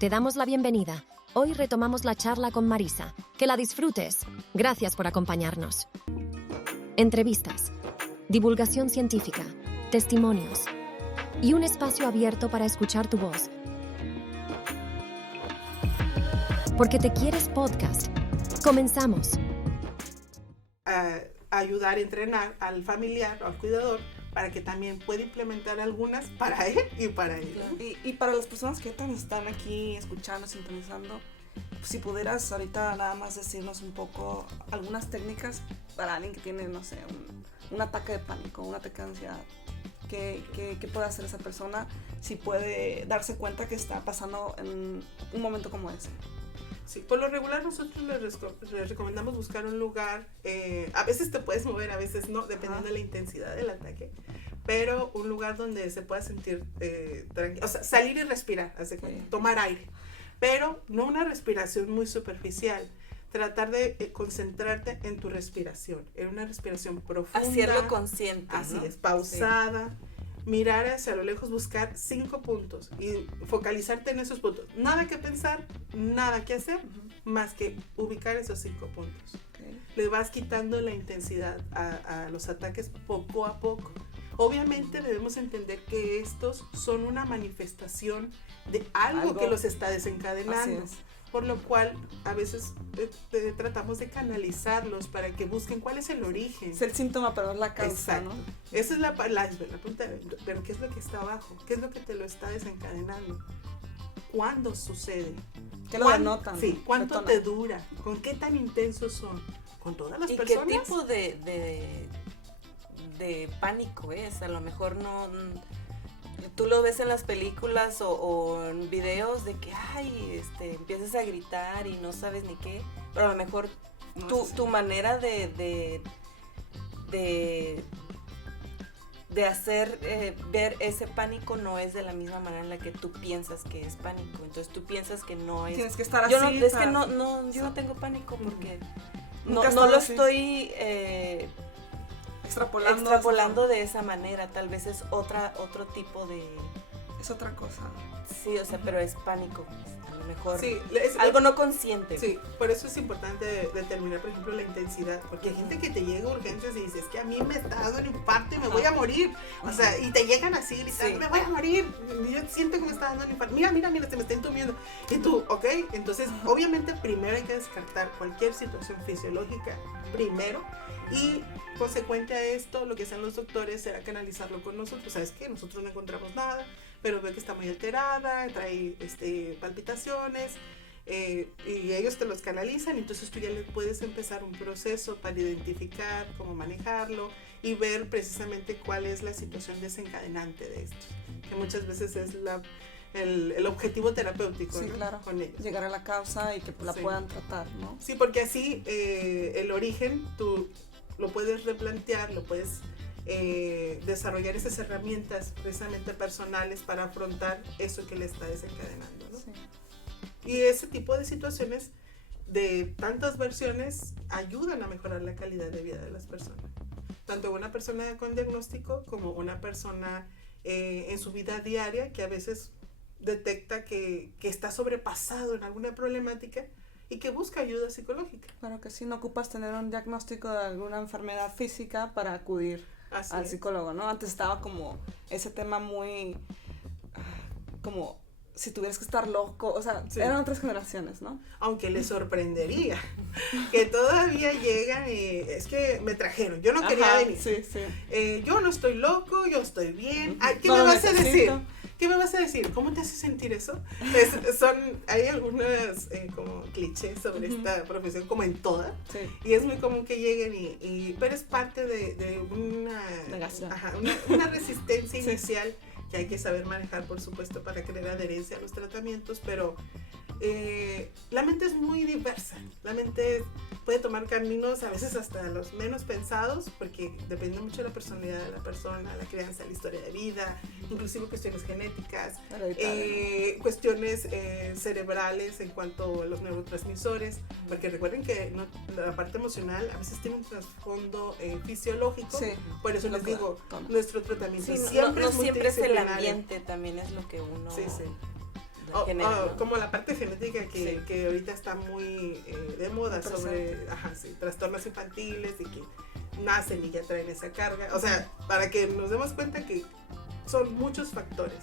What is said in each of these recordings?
Te damos la bienvenida. Hoy retomamos la charla con Marisa. Que la disfrutes. Gracias por acompañarnos. Entrevistas, divulgación científica, testimonios y un espacio abierto para escuchar tu voz. Porque te quieres podcast. Comenzamos. Ayudar a entrenar al familiar o al cuidador para que también pueda implementar algunas para él y para ella. Y para las personas que están aquí escuchando, sintonizando, si pudieras ahorita nada más decirnos un poco algunas técnicas para alguien que tiene, no sé, un ataque de pánico, un ataque de ansiedad. ¿Qué puede hacer esa persona si puede darse cuenta que está pasando en un momento como ese? Sí, por lo regular nosotros les recomendamos buscar un lugar, a veces te puedes mover, a veces no, dependiendo de la intensidad del ataque, pero un lugar donde se pueda sentir tranquilo, o sea, salir y respirar, tomar aire, pero no una respiración muy superficial, tratar de concentrarte en tu respiración, en una respiración profunda. Hacerlo consciente, así, ¿no? es, pausada. Sí. Mirar hacia lo lejos, buscar 5 puntos y focalizarte en esos puntos. Nada que pensar, nada que hacer, más que ubicar esos 5 puntos. Le vas quitando la intensidad a los ataques poco a poco. Obviamente debemos entender que estos son una manifestación de algo que los está desencadenando. Por lo cual, a veces tratamos de canalizarlos para que busquen cuál es el origen. Es el síntoma, pero no es la causa. Exacto. ¿No? Esa es la punta, pero ¿qué es lo que está abajo? ¿Qué es lo que te lo está desencadenando? ¿Cuándo sucede? ¿Qué lo denotan? Sí, ¿cuánto te dura? ¿Con qué tan intensos son? ¿Con todas las personas? ¿Y qué tipo de pánico es? A lo mejor no... Tú lo ves en las películas o en videos de que empiezas a gritar y no sabes ni qué, pero a lo mejor tu manera de hacer ver ese pánico no es de la misma manera en la que tú piensas que es pánico. Entonces tú piensas que no es... Tienes que estar así. Yo no tengo pánico porque no lo estoy... extrapolando de esa manera, tal vez es otro tipo de... Es otra cosa. Sí, o sea, pero es pánico, a lo mejor sí, algo no consciente. Sí, por eso es importante determinar, por ejemplo, la intensidad, porque hay gente que te llega a urgencias y dices, es que a mí me está dando un infarto y me voy a morir, o sea, y te llegan así gritando, me voy a morir, yo siento que me está dando un infarto, mira, se me está entumiendo, y tú, ok, entonces, obviamente, primero hay que descartar cualquier situación fisiológica, primero, y consecuente a esto, lo que hacen los doctores será canalizarlo con nosotros. ¿Sabes qué? Nosotros no encontramos nada, pero veo que está muy alterada, trae palpitaciones, y ellos te los canalizan, y entonces tú ya le puedes empezar un proceso para identificar cómo manejarlo y ver precisamente cuál es la situación desencadenante de esto, que muchas veces es el objetivo terapéutico, sí, ¿no? Claro. Con ellos. Llegar a la causa y que la puedan tratar, ¿no? Sí, porque así el origen tú lo puedes replantear, lo puedes desarrollar esas herramientas precisamente personales para afrontar eso que le está desencadenando, ¿no? Sí. Y ese tipo de situaciones de tantas versiones ayudan a mejorar la calidad de vida de las personas. Tanto una persona con diagnóstico como una persona en su vida diaria que a veces detecta que está sobrepasado en alguna problemática y que busca ayuda psicológica. Claro que sí, no ocupas tener un diagnóstico de alguna enfermedad física para acudir al psicólogo, ¿no? Antes estaba como ese tema muy, como si tuvieras que estar loco, o sea, eran otras generaciones, ¿no? Aunque les sorprendería que todavía llegan y es que me trajeron, yo no quería venir. Yo no estoy loco, yo estoy bien. ¿Qué me vas a decir? ¿Qué me vas a decir? ¿Cómo te hace sentir eso? Hay algunos como clichés sobre esta profesión, como en toda, y es muy común que lleguen pero es parte de una resistencia inicial que hay que saber manejar, por supuesto, para crear adherencia a los tratamientos, pero la mente es muy diversa. La mente puede tomar caminos a veces hasta los menos pensados, porque depende mucho de la personalidad de la persona, la crianza, la historia de vida, inclusive cuestiones genéticas, cuestiones cerebrales en cuanto a los neurotransmisores, porque recuerden que la parte emocional a veces tiene un trasfondo fisiológico, por eso les digo, nuestro tratamiento siempre es el multidisciplinario. ambiente, también es lo que uno Como la parte genética que ahorita está muy de moda sobre trastornos infantiles y que nacen y ya traen esa carga. O sea, para que nos demos cuenta que son muchos factores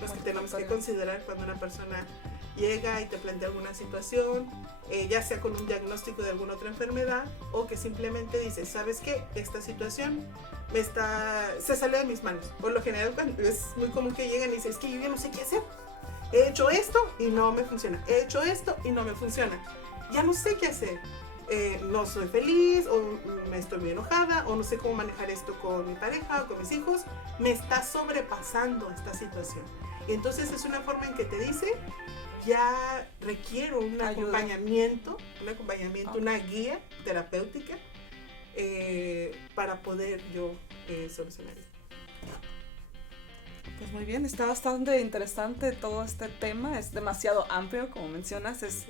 los que tenemos que considerar cuando una persona llega y te plantea alguna situación, ya sea con un diagnóstico de alguna otra enfermedad o que simplemente dice, ¿sabes qué? Esta situación se salió de mis manos. Por lo general es muy común que lleguen y dicen, es que yo ya no sé qué hacer. He hecho esto y no me funciona. He hecho esto y no me funciona. Ya no sé qué hacer. No soy feliz, o me estoy muy enojada, o no sé cómo manejar esto con mi pareja o con mis hijos. Me está sobrepasando esta situación. Y entonces es una forma en que te dice, ya requiero un acompañamiento, una guía terapéutica para poder yo solucionar esto. Pues muy bien, está bastante interesante todo este tema, es demasiado amplio, como mencionas, es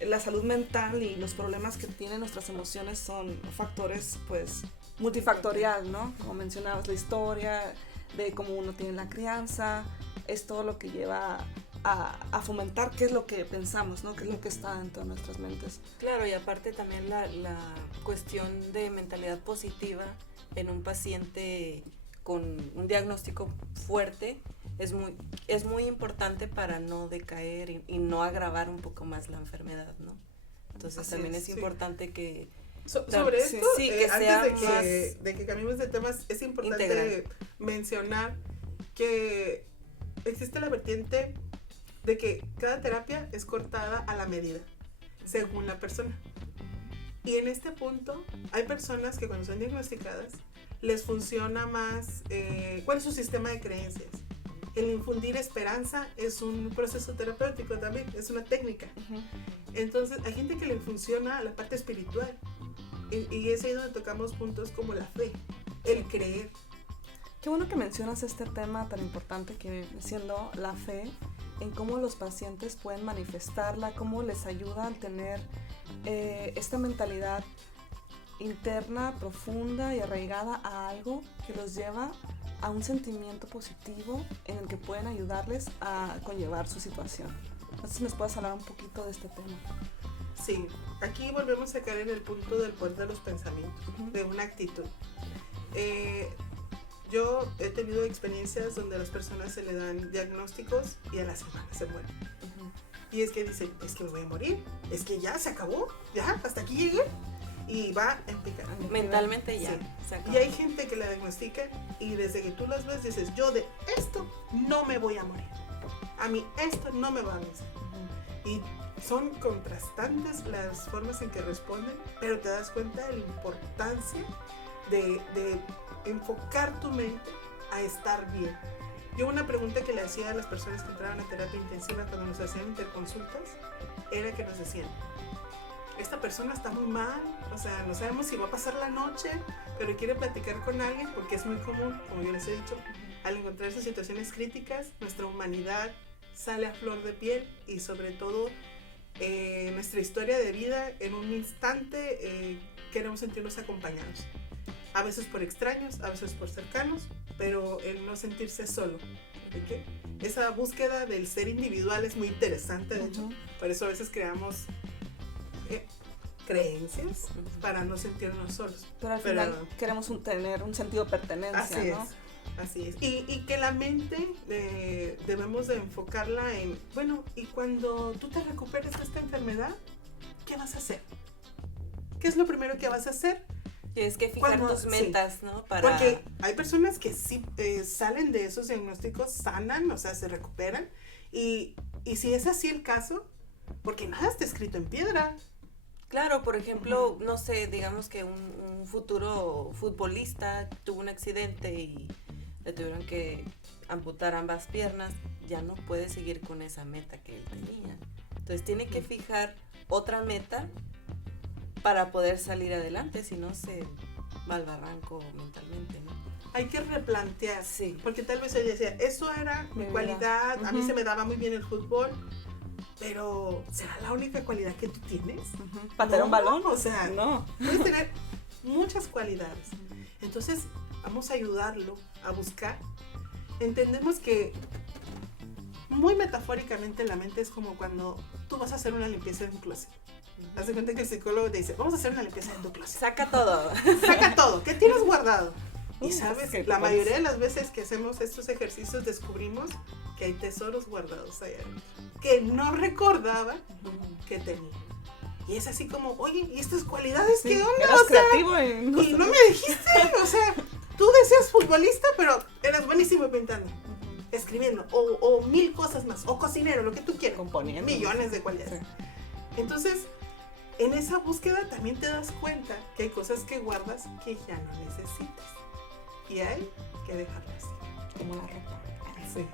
la salud mental y los problemas que tienen nuestras emociones son factores pues multifactorial, ¿no? Como mencionabas, la historia de cómo uno tiene la crianza, es todo lo que lleva a fomentar qué es lo que pensamos, ¿no? Qué es lo que está dentro de nuestras mentes. Claro, y aparte también la cuestión de mentalidad positiva en un paciente con un diagnóstico fuerte es muy importante para no decaer y no agravar un poco más la enfermedad, ¿no? Entonces también es importante que sobre esto, que antes de que cambiemos de temas, es importante mencionar que existe la vertiente de que cada terapia es cortada a la medida, según la persona. Y en este punto, hay personas que cuando son diagnosticadas, les funciona más, ¿cuál es su sistema de creencias? El infundir esperanza es un proceso terapéutico también, es una técnica. Entonces, hay gente que le funciona la parte espiritual. Y es ahí donde tocamos puntos como la fe, el creer. Qué bueno que mencionas este tema tan importante que viene siendo la fe, en cómo los pacientes pueden manifestarla, cómo les ayuda a tener esta mentalidad interna, profunda y arraigada a algo que los lleva a un sentimiento positivo en el que pueden ayudarles a conllevar su situación. No sé si nos puedes hablar un poquito de este tema. Sí, aquí volvemos a caer en el punto del poder de los pensamientos, de una actitud. Yo he tenido experiencias donde a las personas se le dan diagnósticos y a la semana se mueren. Y es que dicen, es que me voy a morir, es que ya se acabó, ya hasta aquí llegué. Y va en picar. Mentalmente ya. Sí. Y hay gente que la diagnostica y desde que tú las ves dices, yo de esto no me voy a morir. A mí esto no me va a vencer. Y son contrastantes las formas en que responden, pero te das cuenta de la importancia de enfocar tu mente a estar bien. Yo una pregunta que le hacía a las personas que entraban a terapia intensiva cuando nos hacían interconsultas era que nos decían, esta persona está muy mal, o sea, no sabemos si va a pasar la noche, pero quiere platicar con alguien porque es muy común, como yo les he dicho, al encontrarse situaciones críticas, nuestra humanidad sale a flor de piel y sobre todo nuestra historia de vida en un instante queremos sentirnos acompañados. A veces por extraños, a veces por cercanos, pero el no sentirse solo. ¿Okay? Esa búsqueda del ser individual es muy interesante, de hecho, por eso a veces creamos creencias para no sentirnos solos. Pero al final queremos tener un sentido de pertenencia, ¿no? Así es. Y que la mente debemos de enfocarla en, bueno, y cuando tú te recuperes de esta enfermedad, ¿qué vas a hacer? ¿Qué es lo primero que vas a hacer? Tienes que fijar tus metas, ¿no? Porque hay personas que sí salen de esos diagnósticos, sanan, o sea, se recuperan. Y si es así el caso, porque nada está escrito en piedra. Claro, por ejemplo, no sé, digamos que un futuro futbolista tuvo un accidente y le tuvieron que amputar ambas piernas, ya no puede seguir con esa meta que él tenía. Entonces tiene que fijar otra meta para poder salir adelante, si no se va al barranco mentalmente, ¿no? Hay que replantear, sí. Porque tal vez ella decía, eso era mi cualidad, a mí se me daba muy bien el fútbol, pero ¿será la única cualidad que tú tienes? ¿Patear un balón? O sea, no. Puedes tener muchas cualidades. Entonces, vamos a ayudarlo a buscar. Entendemos que muy metafóricamente, la mente es como cuando tú vas a hacer una limpieza en un closet. Haz de cuenta que el psicólogo te dice, vamos a hacer una limpieza en tu closet. Saca todo. Saca todo. ¿Qué tienes guardado? Y sabes, la mayoría de las veces que hacemos estos ejercicios descubrimos que hay tesoros guardados allá adentro, que no recordaba que tenía. Y es así como, oye, ¿y estas cualidades qué onda? Eras o sea, creativo y no me dijiste, o sea, tú decías futbolista, pero eras buenísimo pintando, escribiendo, o 1000 cosas más, o cocinero, lo que tú quieras. Componiendo. Millones de cualidades. Sí. Entonces, en esa búsqueda también te das cuenta que hay cosas que guardas que ya no necesitas. Y hay que dejarlas. Como la ropa. Sí.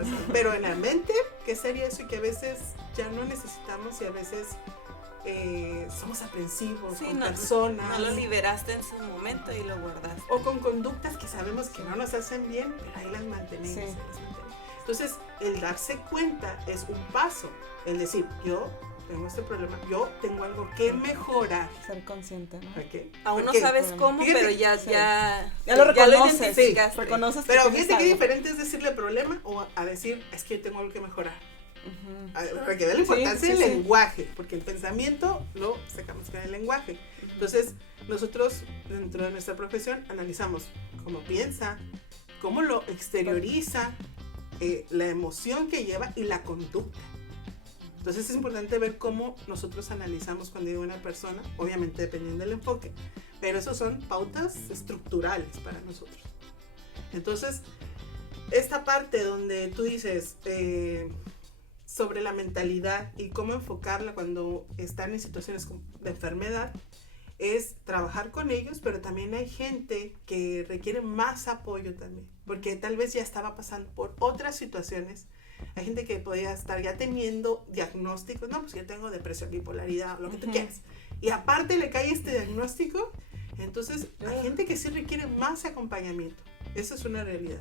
O sea, pero en la mente, ¿qué sería eso? Y que a veces ya no necesitamos y a veces somos aprensivos con personas. No lo liberaste en su momento y lo guardaste. O con conductas que sabemos que no nos hacen bien, pero ahí las mantenemos. Sí. Entonces, el darse cuenta es un paso. El decir, yo tengo este problema, yo tengo algo que mejorar. Ser consciente, ¿no? Okay. Aún no sabes cómo, fíjate, pero ya lo reconoces. Identificaste. Sí, reconoces. Pero fíjate qué diferente es decirle problema o a decir, es que yo tengo algo que mejorar. Para que vea la importancia del lenguaje, porque el pensamiento lo sacamos con el lenguaje. Entonces, nosotros dentro de nuestra profesión analizamos cómo piensa, cómo lo exterioriza, la emoción que lleva y la conducta. Entonces es importante ver cómo nosotros analizamos cuando llega una persona, obviamente dependiendo del enfoque, pero eso son pautas estructurales para nosotros. Entonces, esta parte donde tú dices sobre la mentalidad y cómo enfocarla cuando están en situaciones de enfermedad, es trabajar con ellos, pero también hay gente que requiere más apoyo también, porque tal vez ya estaba pasando por otras situaciones. Hay gente que podía estar ya teniendo diagnósticos, no, pues yo tengo depresión, bipolaridad, lo que tú quieras. Y aparte le cae este diagnóstico, entonces hay gente que sí requiere más acompañamiento. Eso es una realidad.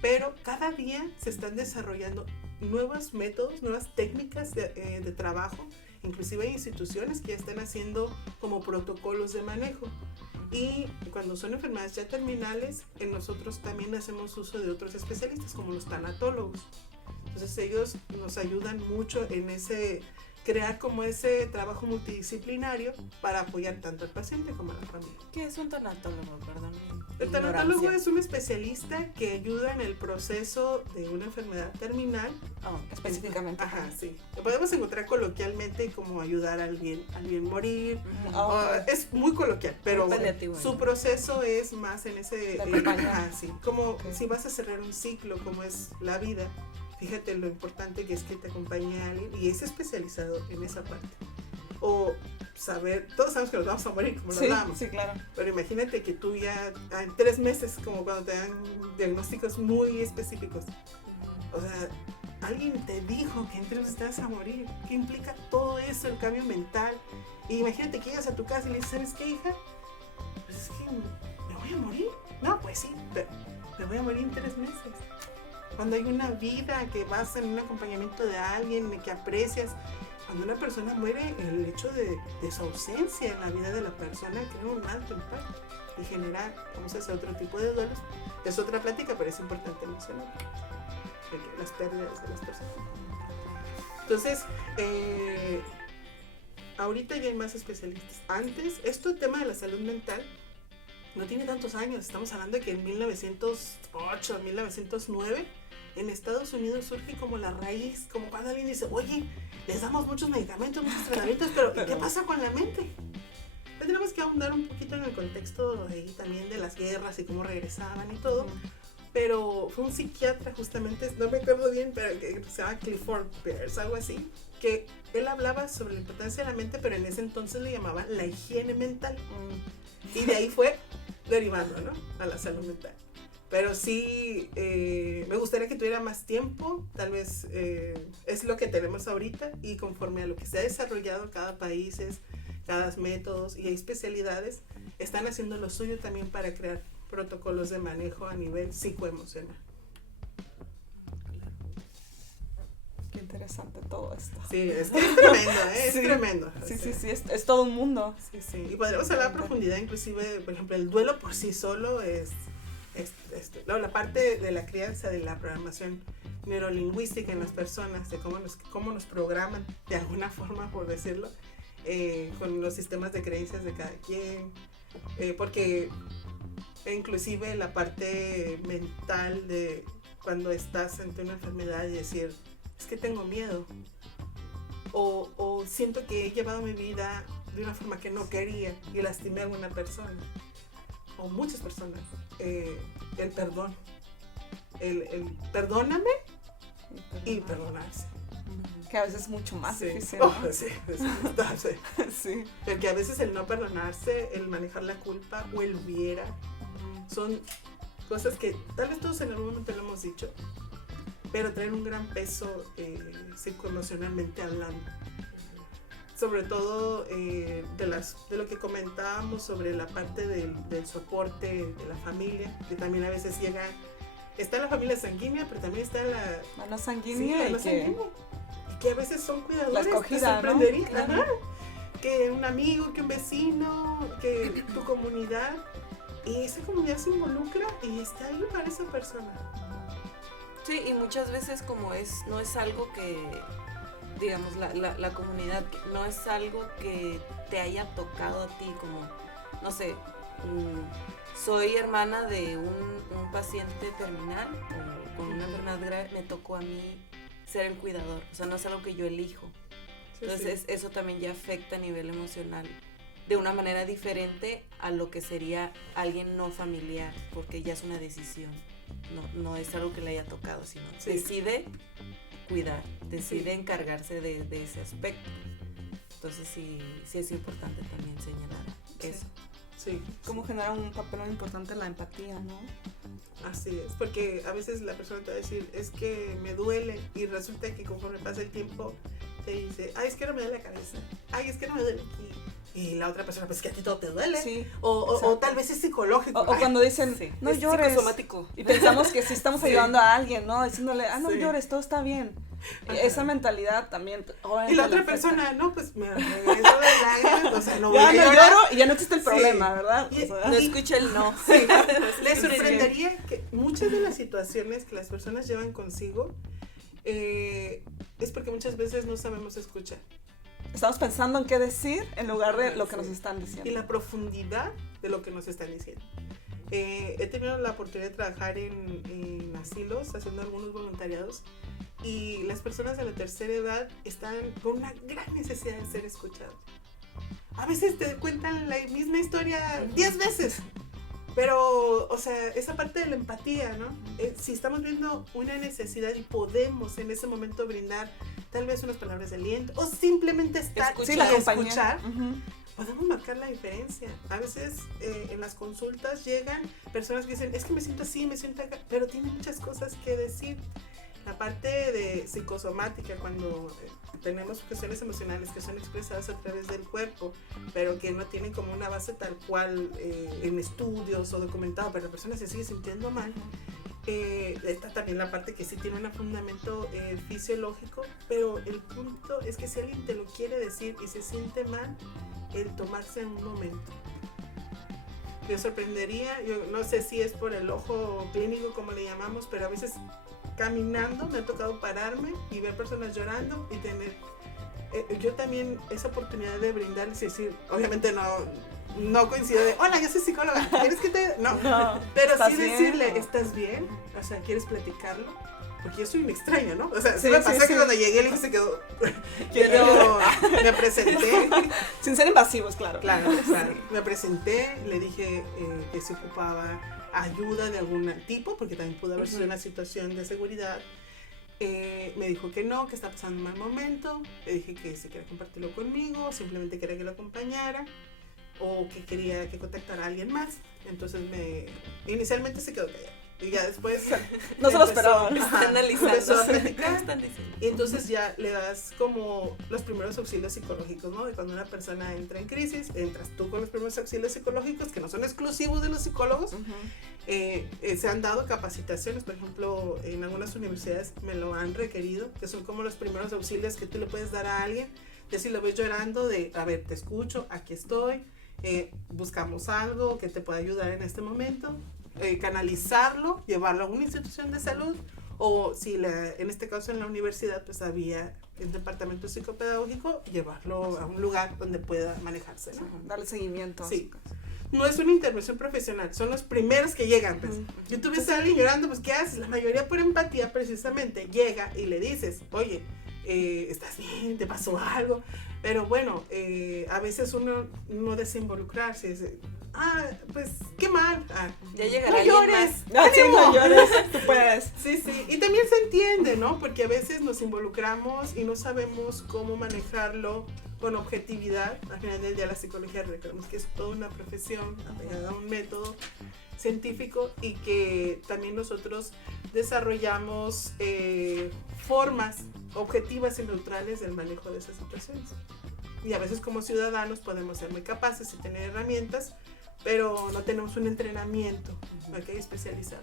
Pero cada día se están desarrollando nuevos métodos, nuevas técnicas de trabajo. Inclusive hay instituciones que ya están haciendo como protocolos de manejo. Y cuando son enfermedades ya terminales, nosotros también hacemos uso de otros especialistas, como los tanatólogos. Entonces ellos nos ayudan mucho en crear como ese trabajo multidisciplinario para apoyar tanto al paciente como a la familia. ¿Qué es un tanatólogo? Perdón. El tanatólogo es un especialista que ayuda en el proceso de una enfermedad terminal. Específicamente. Ajá, sí. Lo podemos encontrar coloquialmente como ayudar a alguien morir. Es muy coloquial, pero su proceso es más en ese... sí. Como si vas a cerrar un ciclo, como es la vida. Fíjate lo importante que es que te acompañe a alguien y es especializado en esa parte. O saber, todos sabemos que nos vamos a morir, como nos hablamos. Sí, claro. Pero imagínate que tú ya en 3 meses, como cuando te dan diagnósticos muy específicos. O sea, alguien te dijo que en 3 meses te vas a morir. ¿Qué implica todo eso, el cambio mental? Y imagínate que llegas a tu casa y le dices, ¿sabes qué, hija? Pues es que me voy a morir. No, pues sí, pero me voy a morir en 3 meses. Cuando hay una vida que vas en un acompañamiento de alguien que aprecias, cuando una persona muere, el hecho de su ausencia en la vida de la persona crea un alto impacto y genera, vamos a hacer otro tipo de duelos. Es otra plática, pero es importante mencionar las pérdidas de las personas. Entonces, ahorita ya hay más especialistas. Antes, el tema de la salud mental no tiene tantos años. Estamos hablando de que en 1908, 1909, en Estados Unidos surge como la raíz, como cuando alguien dice, oye, les damos muchos medicamentos, muchos tratamientos, pero ¿qué pasa con la mente? Tenemos que ahondar un poquito en el contexto ahí también de las guerras y cómo regresaban y todo. Pero fue un psiquiatra justamente, no me acuerdo bien, pero que se llama Clifford Beers, algo así, que él hablaba sobre la importancia de la mente, pero en ese entonces le llamaban la higiene mental. Y de ahí fue derivando, ¿no?, a la salud mental. Pero sí, me gustaría que tuviera más tiempo, tal vez es lo que tenemos ahorita, y conforme a lo que se ha desarrollado cada país, cada métodos y hay especialidades, están haciendo lo suyo también para crear protocolos de manejo a nivel psicoemocional. Qué interesante todo esto. Sí, es tremendo, es tremendo. Sí, es todo un mundo. Sí. Y podríamos hablar a profundidad, inclusive, por ejemplo, el duelo por sí solo es la parte de la crianza, de la programación neurolingüística en las personas, de cómo nos programan, de alguna forma, por decirlo, con los sistemas de creencias de cada quien, porque inclusive la parte mental de cuando estás ante una enfermedad y decir, es que tengo miedo, o siento que he llevado mi vida de una forma que no quería y lastimé a alguna persona, o muchas personas, el perdón, el perdóname y perdonarse. Que a veces es mucho más difícil, ¿no? Oh, sí. Sí. Porque a veces el no perdonarse, el manejar la culpa o el hubiera, son cosas que tal vez todos en algún momento lo hemos dicho, pero traen un gran peso psicoemocionalmente hablando. Sobre todo de lo que comentábamos sobre la parte del soporte de la familia, que también a veces llega, está la familia sanguínea, pero también está la no sanguínea, y que a veces son cuidadores. La escogida, ¿no? Claro. Que un amigo, que un vecino, que tu comunidad, y esa comunidad se involucra y está ahí para esa persona. Sí, y muchas veces como no es algo que, digamos, la comunidad no es algo que te haya tocado a ti, como, no sé, soy hermana de un paciente terminal o con una enfermedad grave, me tocó a mí ser el cuidador, o sea, no es algo que yo elijo. Entonces eso también ya afecta a nivel emocional de una manera diferente a lo que sería alguien no familiar, porque ya es una decisión, no es algo que le haya tocado, sino decide cuidar, decide encargarse de ese aspecto. Entonces sí es importante también señalar eso. Sí. Cómo genera un papel muy importante la empatía, ¿no? Así es, porque a veces la persona te va a decir, es que me duele, y resulta que conforme pasa el tiempo te dice, ay, es que no me duele la cabeza, ay, es que no me duele aquí. Y la otra persona, pues que a ti todo te duele. Sí. O tal vez es psicológico. O cuando dicen, no es llores. Psicosomático. Y pensamos que sí estamos ayudando a alguien, ¿no? Diciéndole, no llores, todo está bien. Esa mentalidad también. Y la otra persona, no, pues me regreso de lágrimas, o sea, no voy ya a no llorar. lloro y ya no existe el problema, ¿verdad? No escucha el no. Sí. Les sorprendería que muchas de las situaciones que las personas llevan consigo es porque muchas veces no sabemos escuchar. Estamos pensando en qué decir en lugar de lo que nos están diciendo. Y la profundidad de lo que nos están diciendo. He tenido la oportunidad de trabajar en asilos, haciendo algunos voluntariados, y las personas de la tercera edad están con una gran necesidad de ser escuchadas. A veces te cuentan la misma historia 10 veces, pero, o sea, esa parte de la empatía, ¿no? Si estamos viendo una necesidad y podemos en ese momento brindar tal vez unas palabras de aliento o simplemente estar y escuchar, podemos marcar la diferencia. A veces en las consultas llegan personas que dicen, es que me siento así, me siento acá, pero tienen muchas cosas que decir. La parte de psicosomática, cuando tenemos cuestiones emocionales que son expresadas a través del cuerpo, pero que no tienen como una base tal cual en estudios o documentado, pero la persona se sigue sintiendo mal. Está también la parte que sí tiene un fundamento fisiológico, pero el punto es que si alguien te lo quiere decir y se siente mal, el tomarse un momento. Me sorprendería, yo no sé si es por el ojo clínico como le llamamos, pero a veces caminando me ha tocado pararme y ver personas llorando y tener yo también esa oportunidad de brindarles y decir, obviamente no coincide de, hola, yo soy psicóloga, ¿quieres que te...? No, pero sí decirle, bien, ¿estás bien? O sea, ¿quieres platicarlo? Porque yo soy un extraño, ¿no? O sea, sí me pasó que cuando llegué el hijo se quedó... Pero me presenté. Sin ser invasivos, claro. Claro. Me presenté, le dije que se ocupaba ayuda de algún tipo, porque también pudo haber sido una situación de seguridad. Me dijo que no, que está pasando un mal momento. Le dije que si quería compartirlo conmigo, simplemente quería que lo acompañara, o que quería que contactara a alguien más. Entonces inicialmente se quedó callado. Y ya después no se lo esperaba. Empezó a platicar. Y entonces ya le das como los primeros auxilios psicológicos, ¿no? De cuando una persona entra en crisis, entras tú con los primeros auxilios psicológicos, que no son exclusivos de los psicólogos. Se han dado capacitaciones, por ejemplo, en algunas universidades me lo han requerido, que son como los primeros auxilios que tú le puedes dar a alguien. Ya si lo ves llorando, de, a ver, te escucho, aquí estoy, buscamos algo que te pueda ayudar en este momento. Canalizarlo, llevarlo a una institución de salud, o si en este caso en la universidad pues había el departamento psicopedagógico, llevarlo a un lugar donde pueda manejarse, ¿no? Darle seguimiento. Sí. No es una intervención profesional, son los primeros que llegan, pues. Si tú ves a alguien llorando, pues ¿qué haces? La mayoría por empatía precisamente llega y le dices, oye, ¿estás bien? ¿Te pasó algo? Pero bueno, a veces uno no desea involucrarse, dice, pues qué mal. Ya llegará. No llores. No llores, tú puedes. Sí, y también se entiende, ¿no? Porque a veces nos involucramos y no sabemos cómo manejarlo con objetividad. Al final del día la psicología, recordemos que es toda una profesión apegada a un método científico y que también nosotros desarrollamos formas objetivas y neutrales del manejo de esas situaciones. Y a veces como ciudadanos podemos ser muy capaces y tener herramientas, pero no tenemos un entrenamiento especializado.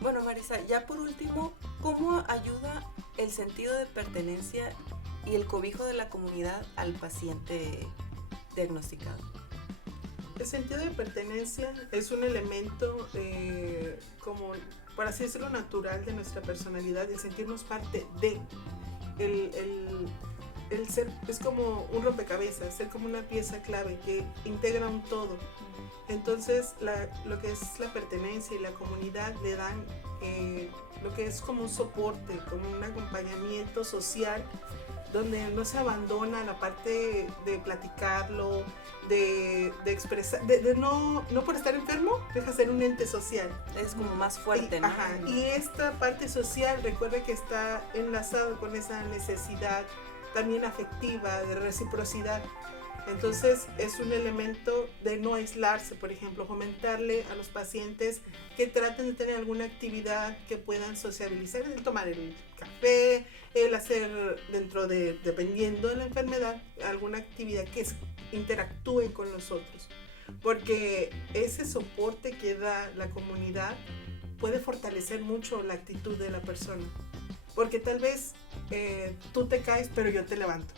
Bueno, Marisa, ya por último, ¿cómo ayuda el sentido de pertenencia y el cobijo de la comunidad al paciente diagnosticado? El sentido de pertenencia es un elemento como, por así decirlo, natural de nuestra personalidad, el sentirnos parte de. El ser es como un rompecabezas, ser como una pieza clave que integra un todo. Entonces, lo que es la pertenencia y la comunidad le dan lo que es como un soporte, como un acompañamiento social, donde no se abandona la parte de platicarlo, de expresar, de no por estar enfermo, deja ser un ente social. Es como más fuerte, ¿no? Ajá, y esta parte social, recuerda que está enlazado con esa necesidad también afectiva, de reciprocidad. Entonces es un elemento de no aislarse, por ejemplo, fomentarle a los pacientes que traten de tener alguna actividad que puedan sociabilizar, el tomar el café, el hacer dependiendo de la enfermedad, alguna actividad que interactúe con los otros. Porque ese soporte que da la comunidad puede fortalecer mucho la actitud de la persona. Porque tal vez tú te caes, pero yo te levanto.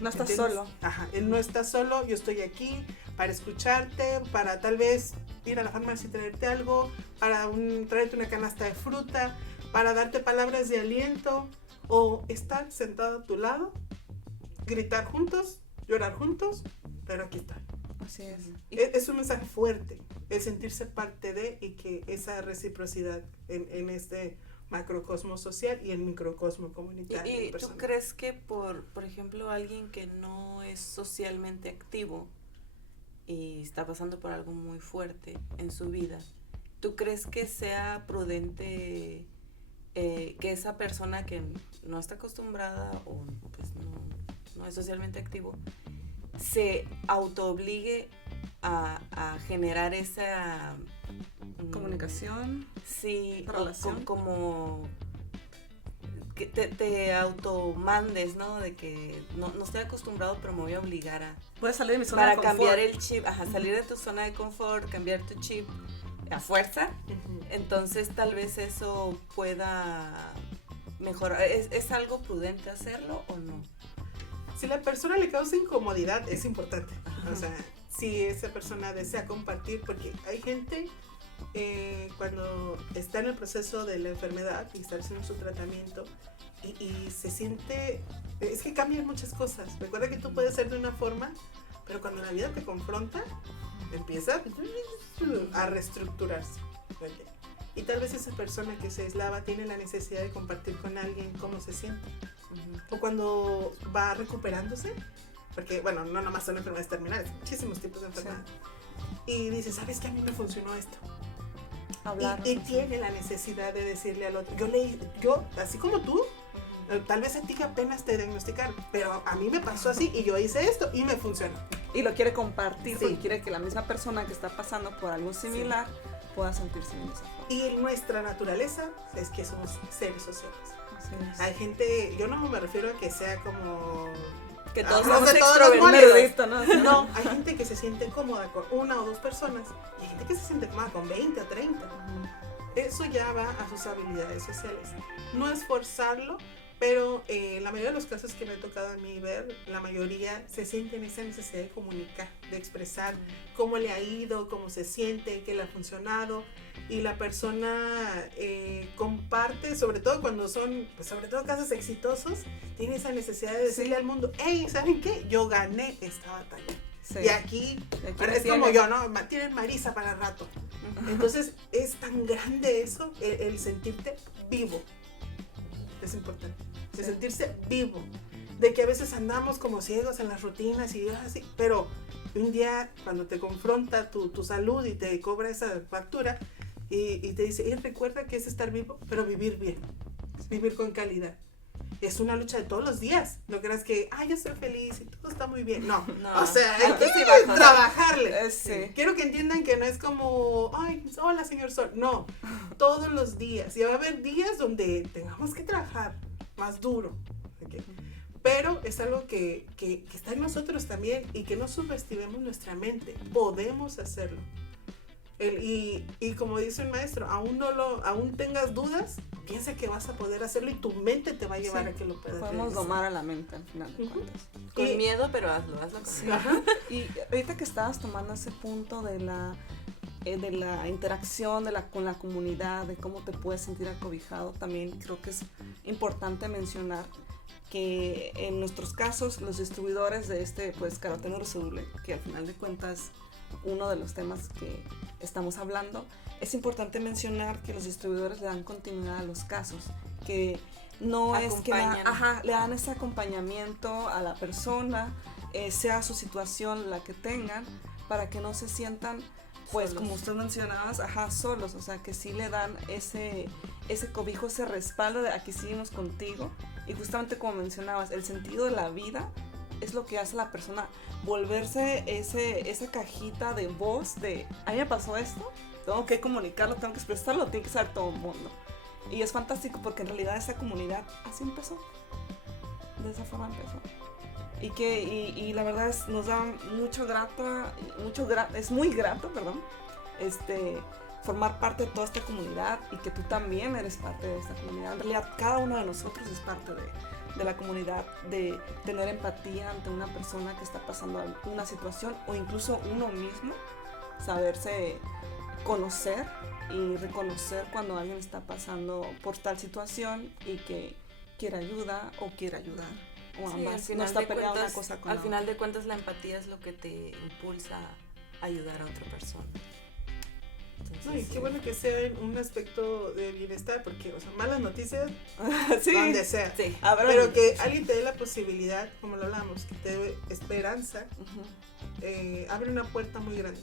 No estás solo. Ajá, él no está solo, yo estoy aquí para escucharte, para tal vez ir a la farmacia y traerte algo, para traerte una canasta de fruta, para darte palabras de aliento, o estar sentado a tu lado, gritar juntos, llorar juntos, pero aquí está. Así es. Es un mensaje fuerte, el sentirse parte de, y que esa reciprocidad en este macrocosmo social y el microcosmo comunitario. ¿Y tú crees que por ejemplo, alguien que no es socialmente activo y está pasando por algo muy fuerte en su vida, tú crees que sea prudente que esa persona que no está acostumbrada o pues no es socialmente activo se autoobligue a generar esa comunicación, sí, relación, como que te automandes, ¿no? De que no estoy acostumbrado, pero me voy a obligar a... Puedes salir de mi zona de confort. Para cambiar el chip, salir de tu zona de confort, cambiar tu chip a fuerza. Entonces tal vez eso pueda mejorar. ¿Es algo prudente hacerlo o no? Si la persona le causa incomodidad, es importante. O sea, si esa persona desea compartir, porque hay gente cuando está en el proceso de la enfermedad y está haciendo su tratamiento y se siente, es que cambian muchas cosas. Recuerda que tú puedes ser de una forma, pero cuando la vida te confronta, empieza a reestructurarse. ¿Okay? Y tal vez esa persona que se aislaba tiene la necesidad de compartir con alguien cómo se siente. O cuando va recuperándose, porque bueno, no nomás son enfermedades terminales, muchísimos tipos de enfermedades. Sí. Y dice, ¿sabes qué? A mí me funcionó esto. Hablar. Y tiene la necesidad de decirle al otro, yo así como tú, tal vez a ti que apenas te diagnosticaron, pero a mí me pasó así y yo hice esto y me funcionó. Y lo quiere compartir, sí, porque quiere que la misma persona que está pasando por algo similar pueda sentirse bien de esa forma. Y nuestra naturaleza es que somos seres sociales. Hay gente, yo no me refiero a que sea como... que todos somos extrovertidos. No, hay gente que se siente cómoda con una o dos personas y hay gente que se siente cómoda con 20 o 30. Eso ya va a sus habilidades sociales. No es forzarlo, Pero la mayoría de los casos que me ha tocado a mí ver, la mayoría se sienten esa necesidad de comunicar, de expresar cómo le ha ido, cómo se siente, qué le ha funcionado. Y la persona comparte, sobre todo cuando son, pues sobre todo casos exitosos, tiene esa necesidad de decirle al mundo, hey, ¿saben qué? Yo gané esta batalla. Sí. Y aquí es como yo, ¿no? Tienen Marisa para el rato. Entonces es tan grande eso, el sentirte vivo. Es importante, de sentirse vivo, de que a veces andamos como ciegos en las rutinas y así, pero un día cuando te confronta tu salud y te cobra esa factura y te dice, y recuerda que es estar vivo, pero vivir bien, vivir con calidad. Es una lucha de todos los días. No creas que, yo soy feliz y todo está muy bien. No. O sea, hay que trabajarle. Sí. Quiero que entiendan que no es como, hola, señor Sol. No, todos los días. Y va a haber días donde tengamos que trabajar más duro. ¿Okay? Pero es algo que está en nosotros también y que no subestimemos nuestra mente. Podemos hacerlo. Y como dice el maestro, aún tengas dudas, piensa que vas a poder hacerlo y tu mente te va a llevar a que lo puedas podemos realizar. Domar a la mente al final de cuentas. Con miedo, pero hazlo con miedo. Y ahorita que estabas tomando ese punto de la interacción con la comunidad, de cómo te puedes sentir acobijado, también creo que es importante mencionar que en nuestros casos los distribuidores de Caroteno Resoluble, que al final de cuentas uno de los temas que estamos hablando, es importante mencionar que los distribuidores le dan continuidad a los casos, que no es que le dan ese acompañamiento a la persona, sea su situación la que tengan, para que no se sientan, pues solos. Como usted mencionabas, solos, o sea, que sí le dan ese cobijo, ese respaldo de aquí seguimos contigo, y justamente como mencionabas, el sentido de la vida es lo que hace a la persona volverse esa cajita de voz de, a mí me pasó esto, tengo que comunicarlo, tengo que expresarlo, tiene que saber todo el mundo. Y es fantástico porque en realidad esa comunidad así empezó, de esa forma empezó. Y la verdad nos da es muy grato, formar parte de toda esta comunidad y que tú también eres parte de esta comunidad. En realidad cada uno de nosotros es parte de la comunidad, de tener empatía ante una persona que está pasando una situación o incluso uno mismo, saberse conocer y reconocer cuando alguien está pasando por tal situación y que quiere ayuda o quiere ayudar, o ambas, no está peleada una cosa con la otra. Al final de cuentas la empatía es lo que te impulsa a ayudar a otra persona. Entonces, qué bueno que sea un aspecto de bienestar, porque, malas noticias, donde sea. Sí. Pero que alguien te dé la posibilidad, como lo hablamos, que te dé esperanza, abre una puerta muy grande.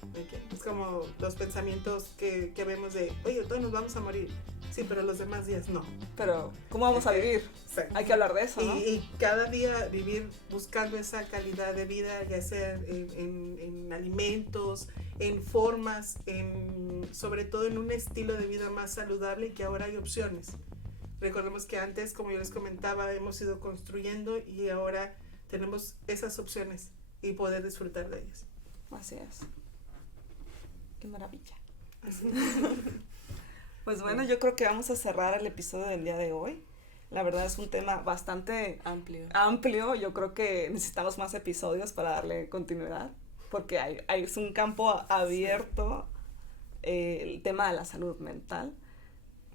Okay. Es como los pensamientos que vemos de, oye, todos nos vamos a morir. Sí, pero los demás días no. Pero, ¿cómo vamos a vivir? Exacto. Hay que hablar de eso, ¿no? Y cada día vivir buscando esa calidad de vida, ya sea en alimentos, en formas, sobre todo en un estilo de vida más saludable, y que ahora hay opciones. Recordemos que antes, como yo les comentaba, hemos ido construyendo y ahora tenemos esas opciones y poder disfrutar de ellas. Así es. Qué maravilla. Pues bueno, yo creo que vamos a cerrar el episodio del día de hoy. La verdad es un tema bastante amplio. Yo creo que necesitamos más episodios para darle continuidad, porque es un campo abierto, el tema de la salud mental.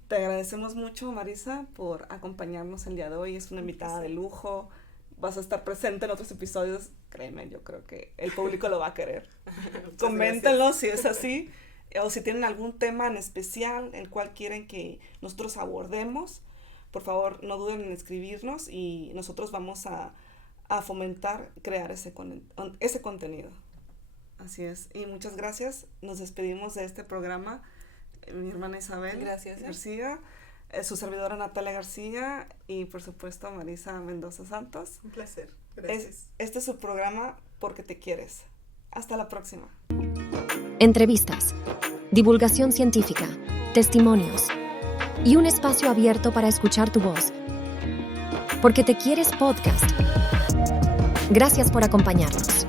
Te agradecemos mucho, Marisa, por acompañarnos el día de hoy. Es una invitada de lujo. Vas a estar presente en otros episodios. Créeme, yo creo que el público lo va a querer. Coméntenlo si es así, o si tienen algún tema en especial el cual quieren que nosotros abordemos. Por favor, no duden en escribirnos y nosotros vamos a fomentar crear ese contenido. Así es. Y muchas gracias. Nos despedimos de este programa. Mi hermana Isabel García, su servidora Natalia García y por supuesto Marisa Mendoza Santos. Un placer. Gracias. Este es su programa Porque te quieres. Hasta la próxima. Entrevistas, divulgación científica, testimonios y un espacio abierto para escuchar tu voz. Porque te quieres podcast. Gracias por acompañarnos.